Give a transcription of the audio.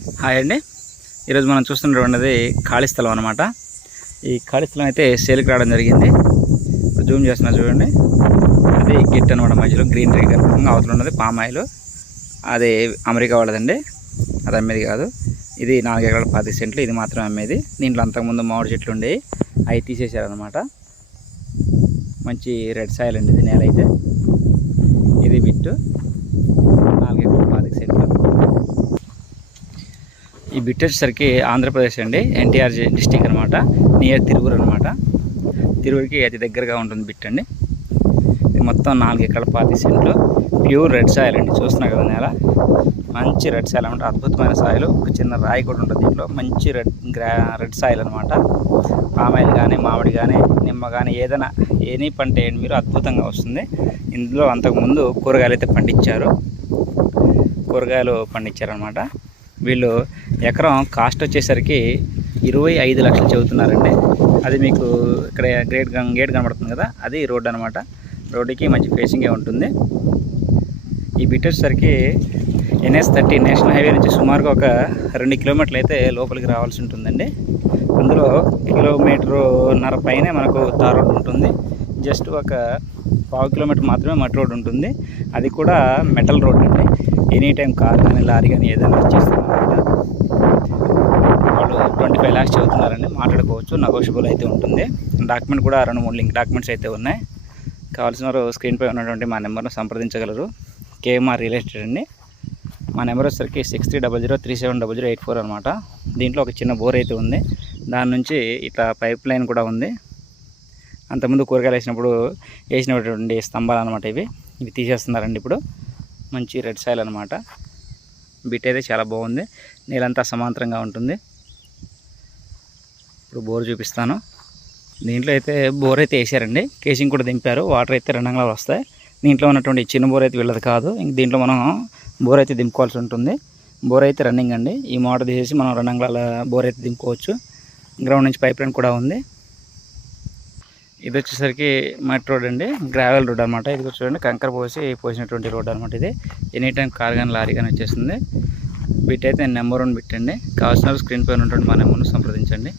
Hi అండి. ఈరోజు మనం చూస్తున్నటువంటిది ఖాళీ స్థలం అనమాట. ఈ ఖాళీ స్థలం అయితే సేల్కి రావడం జరిగింది. జూమ్ చేస్తున్నా చూడండి, అది గిట్ అనమాట. మధ్యలో గ్రీనరీ కనుక అవతల ఉన్నది పామ్ ఆయిల్, అది అమెరికా వాళ్ళదండి, అది అమ్మేది కాదు. ఇది 4 ఎకరాల 10 సెంట్లు, ఇది మాత్రం అమ్మేది. దీంట్లో అంతకుముందు మామిడి చెట్లు ఉండేవి, అవి తీసేశారనమాట. మంచి రెడ్ సాయిల్ అండి ఇది, నేల అయితే. ఇది బిట్టు 4 ఎకరాల 10 సెంట్లు. ఈ బిట్ వచ్చేసరికి ఆంధ్రప్రదేశ్ అండి, ఎన్టీఆర్ డిస్టిక్ అనమాట, నియర్ తిరువురు అనమాట. తిరువురికి అతి దగ్గరగా ఉంటుంది బిట్ అండి. ఇది మొత్తం 4 ఎకరాల 10 సెంట్లు, ప్యూర్ రెడ్ సాయిల్ అండి. చూస్తున్నారు కదా నేల, మంచి రెడ్ సాయిల్ అనమాట. అద్భుతమైన సాయిల్, ఒక చిన్న రాయి కూడా ఉంటుంది దీంట్లో. మంచి రెడ్ సాయిల్ అనమాట. పామాయిల్ కానీ, మామిడి కానీ, నిమ్మ కానీ, ఏదైనా ఎనీ పంట వేయండి మీరు, అద్భుతంగా వస్తుంది. ఇందులో అంతకుముందు కూరగాయలు అయితే పండించారనమాట. వీళ్ళు ఎకరం కాస్ట్ వచ్చేసరికి 25 లక్షలు చెబుతున్నారండి. అది మీకు ఇక్కడ గేట్ కనబడుతుంది కదా, అది రోడ్ అనమాట. రోడ్డుకి మంచి ఫేసింగే ఉంటుంది. ఈ బిట్ వచ్చేసరికి NS30 నేషనల్ హైవే నుంచి సుమారుగా ఒక 2 కిలోమీటర్లు అయితే లోపలికి రావాల్సి ఉంటుందండి. అందులో 1.5 కిలోమీటర్ పైనే మనకు తార్ రోడ్ ఉంటుంది. జస్ట్ ఒక 1/2 కిలోమీటర్ మాత్రమే మట్టి రోడ్ ఉంటుంది. అది కూడా మెటల్ రోడ్ అండి. ఎనీ టైం కార్ కానీ, లారీ కానీ ఏదైనా వచ్చేస్తుందన్నమాట. వాళ్ళు 25 lakhs చెబుతున్నారండి. మాట్లాడుకోవచ్చు, నెగోషియబుల్ అయితే ఉంటుంది. డాక్యుమెంట్ కూడా 2-3 లింక్ డాక్యుమెంట్స్ అయితే ఉన్నాయి. కావాల్సిన వారు స్క్రీన్పై ఉన్నటువంటి మా నెంబర్ను సంప్రదించగలరు. KMR రియల్ ఎస్టేట్ అండి. మా నెంబర్ వచ్చేసరికి 6300370084 అనమాట. దీంట్లో ఒక చిన్న బోర్ అయితే ఉంది, దాని నుంచి ఇట్లా పైప్ లైన్ కూడా ఉంది. అంతకుముందు కూరగాయలు వేసినటువంటి స్తంభాలు అనమాట. ఇవి తీసేస్తున్నారండి ఇప్పుడు. మంచి రెడ్ సాయిల్ అనమాట. బిట్ అయితే చాలా బాగుంది, నీళ్ళంతా సమాంతరంగా ఉంటుంది. ఇప్పుడు బోర్ చూపిస్తాను. దీంట్లో అయితే బోర్ అయితే వేసారండి, కేసింగ్ కూడా దింపారు. వాటర్ అయితే 2 అంగుళాలు వస్తాయి. దీంట్లో ఉన్నటువంటి చిన్న బోర్ అయితే వీళ్ళది కాదు. ఇంక దీంట్లో మనం బోర్ అయితే దింపుకోవాల్సి ఉంటుంది. బోర్ అయితే రన్నింగ్ అండి. ఈ మోటార్ తీసేసి మనం 2 అంగుళాల బోర్ అయితే దింపుకోవచ్చు. గ్రౌండ్ నుంచి పైప్ లైన్ కూడా ఉంది. ఇది వచ్చేసరికి మట్టి రోడ్ అండి, గ్రావెల్ రోడ్ అనమాట. ఇది చూడండి, కంకర పోసినటువంటి రోడ్ అనమాట. ఇది ఎనీ టైం కార్ కానీ, లారీ కానీ వచ్చేస్తుంది. బిట్ అయితే నెంబర్ 1 బిట్ అండి. కావాల్సిన స్క్రీన్ పైన ఉన్నటువంటి మా నెంబర్ను సంప్రదించండి.